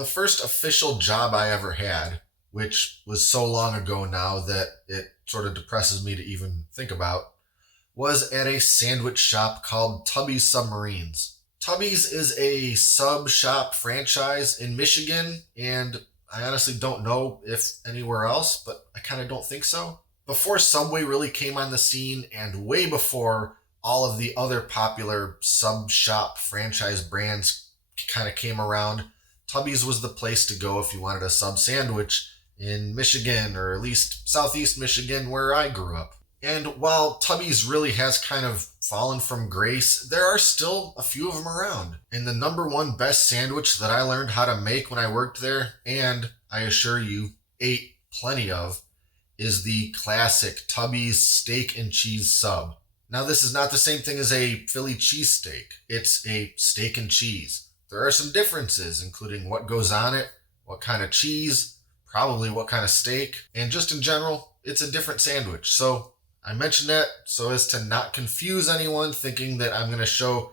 The first official job I ever had, which was so long ago now that it sort of depresses me to even think about, was at a sandwich shop called Tubby's Submarines. Tubby's is a sub shop franchise in Michigan, and I honestly don't know if anywhere else, but I kind of don't think so. Before Subway really came on the scene, and way before all of the other popular sub shop franchise brands kind of came around, Tubby's was the place to go if you wanted a sub sandwich in Michigan, or at least Southeast Michigan, where I grew up. And while Tubby's really has kind of fallen from grace, there are still a few of them around. And the number one best sandwich that I learned how to make when I worked there, and I assure you, ate plenty of, is the classic Tubby's steak and cheese sub. Now, this is not the same thing as a Philly cheesesteak. It's a steak and cheese. There are some differences, including what goes on it, what kind of cheese, probably what kind of steak, and just in general, it's a different sandwich. So I mention that so as to not confuse anyone thinking that I'm going to show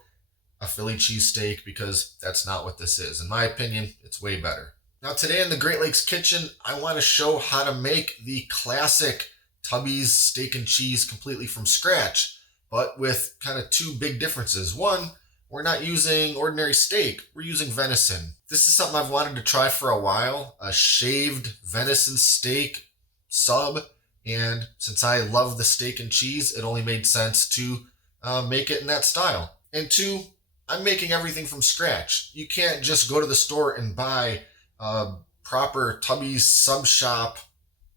a Philly cheesesteak, because that's not what this is. In my opinion, it's way better. Now today in the Great Lakes Kitchen, I want to show how to make the classic Tubby's steak and cheese completely from scratch, but with kind of two big differences. One, we're not using ordinary steak, we're using venison. This is something I've wanted to try for a while, a shaved venison steak sub. And since I love the steak and cheese, it only made sense to make it in that style. And two, I'm making everything from scratch. You can't just go to the store and buy proper Tubby's sub shop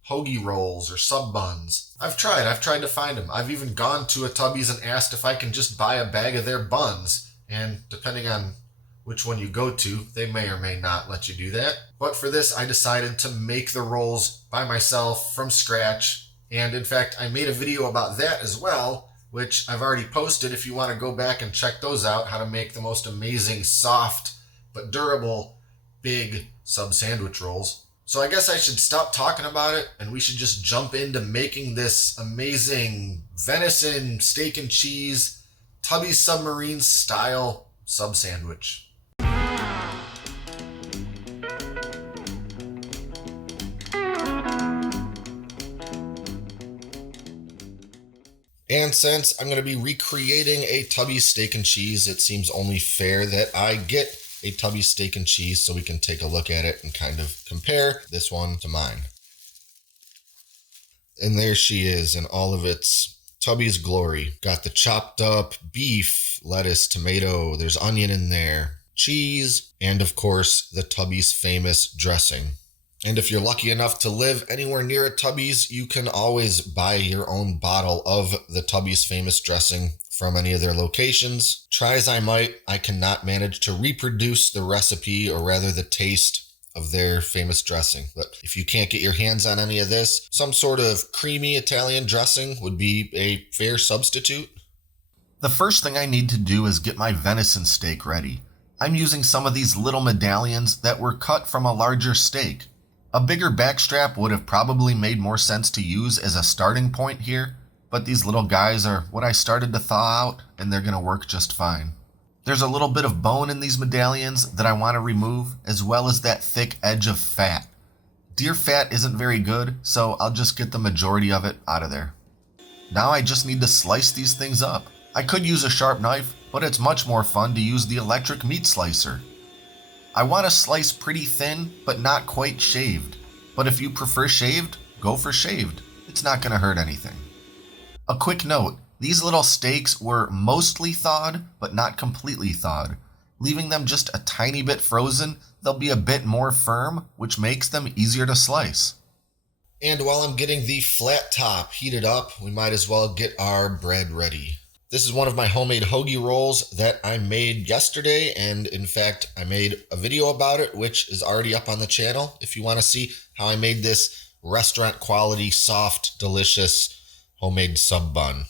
Hoagie Rolls or sub buns. I've tried to find them. I've even gone to a Tubby's and asked if I can just buy a bag of their buns. And depending on which one you go to, they may or may not let you do that. But for this, I decided to make the rolls by myself from scratch. And in fact, I made a video about that as well, which I've already posted if you want to go back and check those out, how to make the most amazing, soft, but durable, big sub sandwich rolls. So I guess I should stop talking about it, and we should just jump into making this amazing venison, steak and cheese, Tubby Submarines style sub sandwich. And since I'm going to be recreating a Tubby steak and cheese, it seems only fair that I get a Tubby steak and cheese so we can take a look at it and kind of compare this one to mine. And there she is in all of its Tubby's glory. Got the chopped up beef, lettuce, tomato, there's onion in there, cheese, and of course the Tubby's famous dressing. And if you're lucky enough to live anywhere near a Tubby's, you can always buy your own bottle of the Tubby's famous dressing from any of their locations. Try as I might, I cannot manage to reproduce the recipe, or rather the taste of their famous dressing. But if you can't get your hands on any of this, some sort of creamy Italian dressing would be a fair substitute. The first thing I need to do is get my venison steak ready. I'm using some of these little medallions that were cut from a larger steak. A bigger backstrap would have probably made more sense to use as a starting point here, but these little guys are what I started to thaw out, and they're going to work just fine. There's a little bit of bone in these medallions that I want to remove, as well as that thick edge of fat. Deer fat isn't very good, so I'll just get the majority of it out of there. Now I just need to slice these things up. I could use a sharp knife, but it's much more fun to use the electric meat slicer. I want to slice pretty thin, but not quite shaved. But if you prefer shaved, go for shaved. It's not going to hurt anything. A quick note, these little steaks were mostly thawed, but not completely thawed. Leaving them just a tiny bit frozen, they'll be a bit more firm, which makes them easier to slice. And while I'm getting the flat top heated up, we might as well get our bread ready. This is one of my homemade hoagie rolls that I made yesterday, and in fact, I made a video about it, which is already up on the channel if you want to see how I made this restaurant quality, soft, delicious homemade sub bun.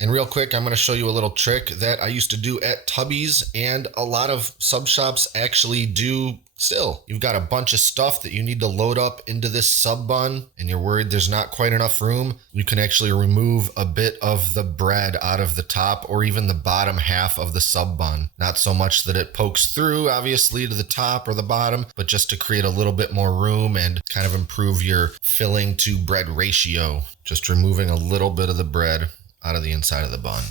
And real quick, I'm going to show you a little trick that I used to do at Tubby's, and a lot of sub shops actually do Still, you've got a bunch of stuff that you need to load up into this sub bun and you're worried there's not quite enough room, you can actually remove a bit of the bread out of the top or even the bottom half of the sub bun. Not so much that it pokes through, obviously, to the top or the bottom, but just to create a little bit more room and kind of improve your filling to bread ratio. Just removing a little bit of the bread out of the inside of the bun.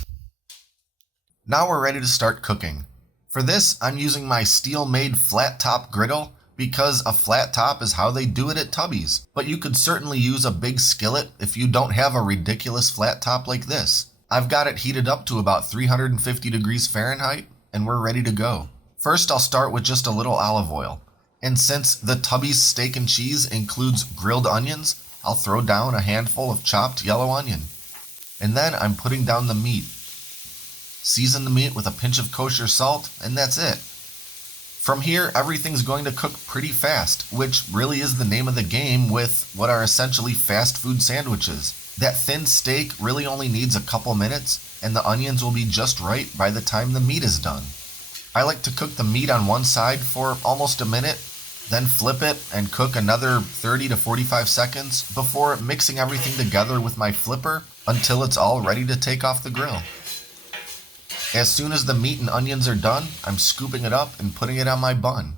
Now we're ready to start cooking. For this, I'm using my SteelMade flat top griddle because a flat top is how they do it at Tubby's. But you could certainly use a big skillet if you don't have a ridiculous flat top like this. I've got it heated up to about 350 degrees Fahrenheit and we're ready to go. First, I'll start with just a little olive oil. And since the Tubby's steak and cheese includes grilled onions, I'll throw down a handful of chopped yellow onion. And then I'm putting down the meat. Season the meat with a pinch of kosher salt, and that's it. From here, everything's going to cook pretty fast, which really is the name of the game with what are essentially fast food sandwiches. That thin steak really only needs a couple minutes, and the onions will be just right by the time the meat is done. I like to cook the meat on one side for almost a minute, then flip it and cook another 30 to 45 seconds before mixing everything together with my flipper until it's all ready to take off the grill. As soon as the meat and onions are done, I'm scooping it up and putting it on my bun.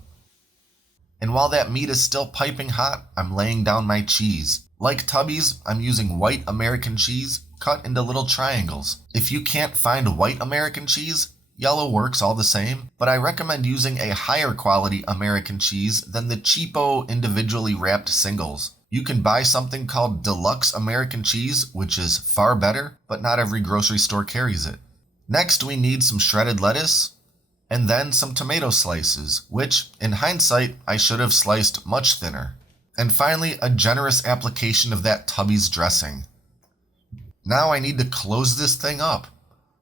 And while that meat is still piping hot, I'm laying down my cheese. Like Tubby's, I'm using white American cheese cut into little triangles. If you can't find white American cheese, yellow works all the same, but I recommend using a higher quality American cheese than the cheapo individually wrapped singles. You can buy something called deluxe American cheese, which is far better, but not every grocery store carries it. Next, we need some shredded lettuce, and then some tomato slices, which, in hindsight, I should have sliced much thinner. And finally, a generous application of that Tubby's dressing. Now I need to close this thing up.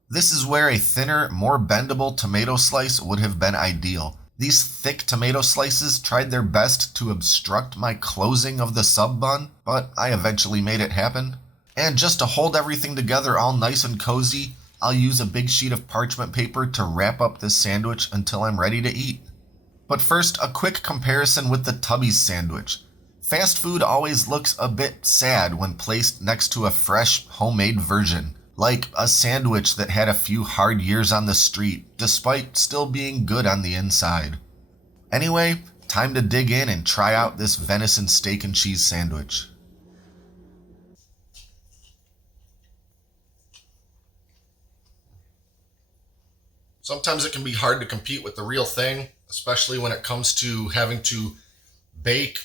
This is where a thinner, more bendable tomato slice would have been ideal. These thick tomato slices tried their best to obstruct my closing of the sub bun, but I eventually made it happen. And just to hold everything together all nice and cozy, I'll use a big sheet of parchment paper to wrap up this sandwich until I'm ready to eat. But first, a quick comparison with the Tubby's sandwich. Fast food always looks a bit sad when placed next to a fresh, homemade version, like a sandwich that had a few hard years on the street, despite still being good on the inside. Anyway, time to dig in and try out this venison steak and cheese sandwich. Sometimes it can be hard to compete with the real thing, especially when it comes to having to bake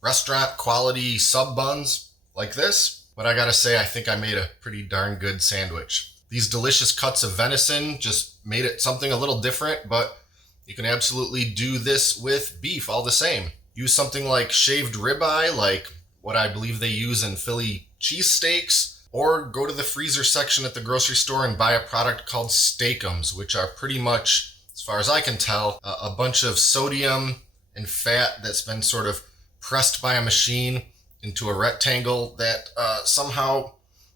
restaurant quality sub buns like this. But I gotta say, I think I made a pretty darn good sandwich. These delicious cuts of venison just made it something a little different, but you can absolutely do this with beef all the same. Use something like shaved ribeye, like what I believe they use in Philly cheesesteaks, or go to the freezer section at the grocery store and buy a product called Steakums, which are pretty much, as far as I can tell, a bunch of sodium and fat that's been sort of pressed by a machine into a rectangle that somehow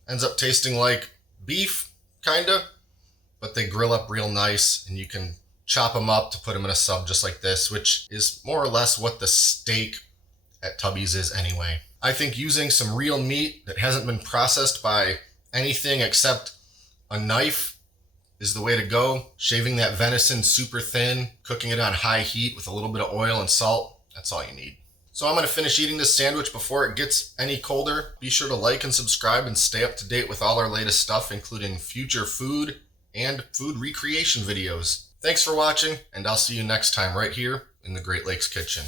ends up tasting like beef, kinda, but they grill up real nice and you can chop them up to put them in a sub just like this, which is more or less what the steak at Tubby's is anyway. I think using some real meat that hasn't been processed by anything except a knife is the way to go. Shaving that venison super thin, cooking it on high heat with a little bit of oil and salt, that's all you need. So I'm gonna finish eating this sandwich before it gets any colder. Be sure to like and subscribe and stay up to date with all our latest stuff, including future food and food recreation videos. Thanks for watching, and I'll see you next time right here in the Great Lakes Kitchen.